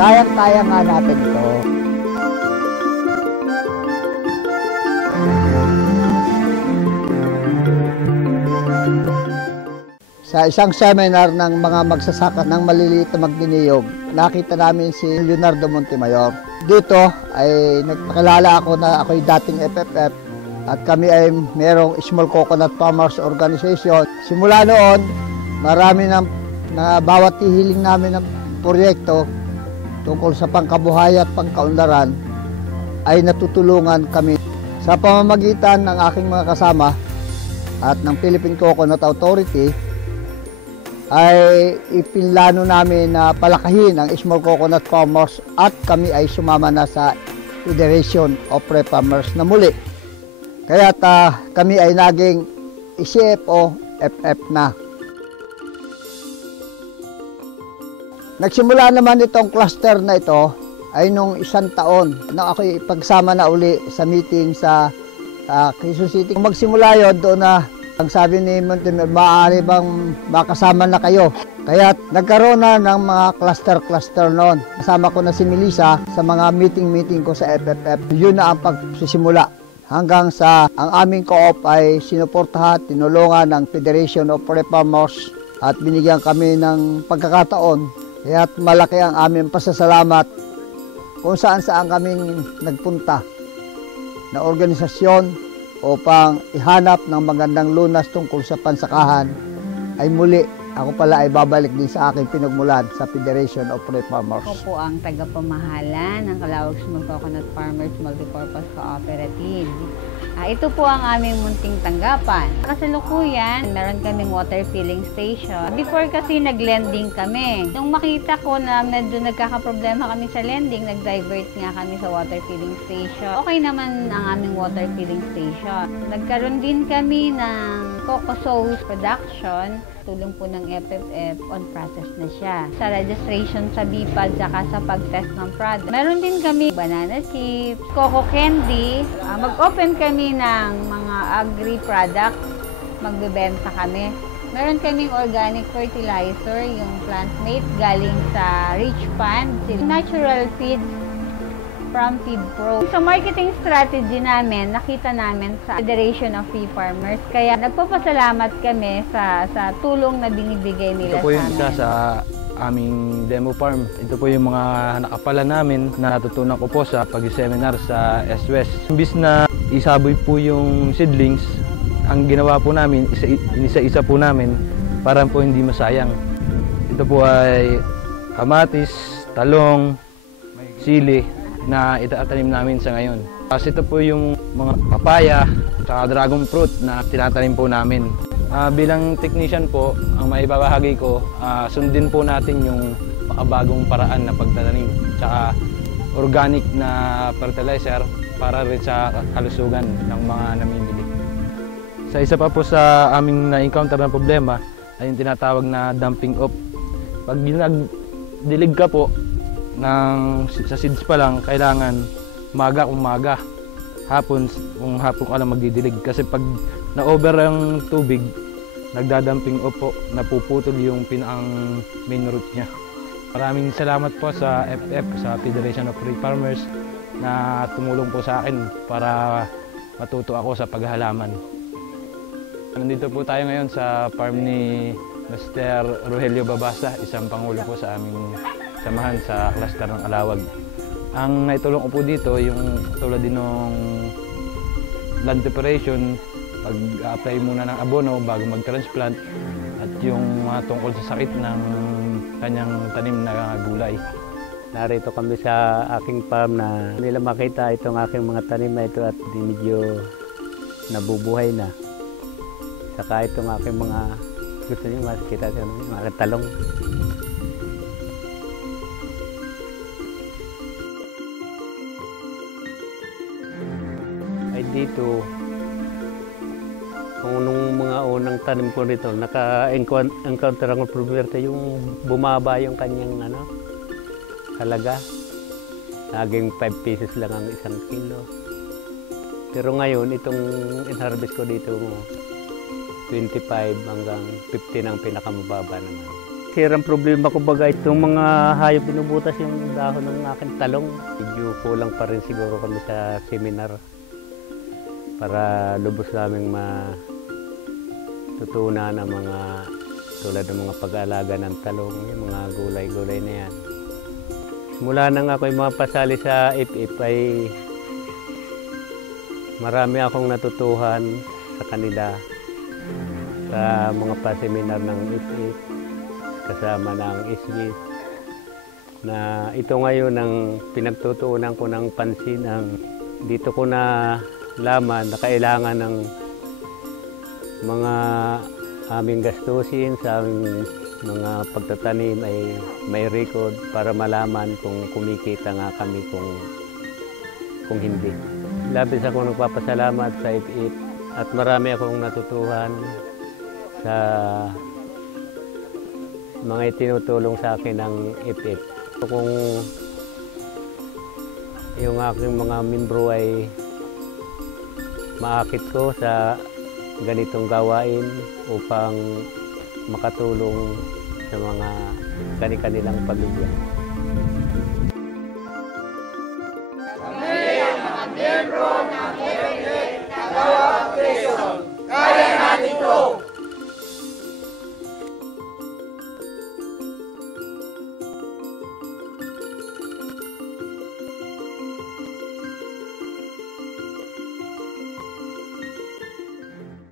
Kayang-kaya nga natin ito. Sa isang seminar ng mga magsasaka ng maliliit na magniniyog, nakita namin si Leonardo Montemayor. Dito ay nagpakilala ako na ako'y dating FFF at kami ay merong Small Coconut Farmers Organization. Simula noon, marami na bawat hihiling namin ng proyekto tungkol sa pangkabuhay at pangkaunlaran ay natutulungan kami. Sa pamamagitan ng aking mga kasama at ng Philippine Coconut Authority, ay ipinlano namin na palakahin ang Small Coconut Farmers at kami ay sumama na sa Federation of Pre-Farmers na muli. Kaya kami ay naging CFO FF na. Nagsimula naman itong cluster na ito ay nung 1 taon na ako ipagsama na uli sa meeting sa Quezon City. Kung magsimula yun, doon na ang sabi ni Montemayor, maaari bang makasama na kayo? Kaya nagkaroon na ng mga cluster noon. Kasama ko na si Melissa sa mga meeting ko sa FFF. Yun na ang pagsisimula. Hanggang sa ang aming co-op ay sinuportahan, tinulungan ng Federation of Pre-Farmers at binigyan kami ng pagkakataon. Kaya malaki ang aming pasasalamat kung saan kaming nagpunta na organisasyon upang ihanap ng magandang lunas tungkol sa pansakahan, ay muli ako pala ay babalik din sa aking pinagmulan sa Federation of Pre-Farmers. Ako po ang tagapamahala ng Calauag Small Coconut Farmers Multipurpose Cooperative. Ito po ang aming munting tanggapan. Kasalukuyan, meron kaming water filling station. Before kasi nag-lending kami. Nung makita ko na medyo nagkakaproblema kami sa lending, nag-divert nga kami sa water filling station. Okay naman ang aming water filling station. Nagkaroon din kami ng coco sauce production. Tulong po ng FFF, on process na siya. Sa registration sa BIPAD, saka sa pag-test ng product. Meron din kami banana chips, coco candy. Mag-open kami ng mga agri-products. Magbebenta kami. Meron kaming organic fertilizer, yung Plantmate, galing sa Rich Fund. Natural feeds from FeedPro. Sa marketing strategy namin, nakita namin sa Federation of Free Farmers. Kaya nagpapasalamat kami sa tulong na binibigay nila sa amin. Ito po yung isa sa aming demo farm. Ito po yung mga nakapala namin na natutunan ko po sa pag-seminar sa SWES. Imbis na isaboy po yung seedlings, ang ginawa po namin, isa-isa po namin para po hindi masayang. Ito po ay kamatis, talong, sili, na itatanim namin sa ngayon. Kasi ito po yung mga papaya at dragon fruit na tinatanim po namin. Bilang technician po, ang maibabahagi ko, sundin po natin yung makabagong paraan na pagtatanim. Tsaka organic na fertilizer para rin sa kalusugan ng mga namimili. Sa isa pa po sa aming na-encounter na problema ay yung tinatawag na dumping off. Pag nagdilig ka po, sa seeds pa lang, kailangan umaga, hapon ka lang magdidilig. Kasi pag na-over ang tubig, nagdadumping off po, napuputol yung pinang main root niya. Maraming salamat po sa FF, sa Federation of Free Farmers, na tumulong po sa akin para matuto ako sa paghalaman. Nandito po tayo ngayon sa farm ni Mr. Rogelio Babasa, isang pangulo po sa aming samahan sa cluster ng Calauag. Ang naitulong ko po dito, yung tulad din ng land preparation, pag-apply muna ng abono bago mag-transplant, at yung mga tungkol sa sakit ng kanyang tanim na gulay. Narito kami sa aking farm na nila makita itong aking mga tanim na ito at medyo nabubuhay na. Saka itong aking mga, gusto niyo makita ito, mga talong. Dito, kung nung mga unang tanim ko nito, naka-encounter ako problema yung bumaba yung kanyang halaga. Laging 5 pesos lang ang 1 kilo. Pero ngayon, itong in-harvest ko dito, 25 hanggang 15 ang pinakamababa naman. Sirang problema ko baga itong mga hayop binubutas yung dahon ng aking talong. Medyo kulang pa rin siguro kami sa seminar para lubos naming matutunan ng mga tulad ng mga pag-aalaga ng talong, yung mga gulay-gulay na yan. Mula nang ako ay mapasali sa FF ay marami akong natutuhan sa kanila sa mga paseminar ng FF kasama ng SGIS na ito ngayon ang pinagtutuunan ko ng pansin ang dito ko na laman na kailangan ng mga aming gastusin sa aming mga pagtatanim ay may record para malaman kung kumikita nga kami kung hindi. Labis ako nagpapasalamat sa FF at marami akong natutuhan sa mga itinutulong sa akin ng FF. Kung yung aking mga membro ay maakit ko sa ganitong gawain upang makatulong sa mga kanilang pamilya.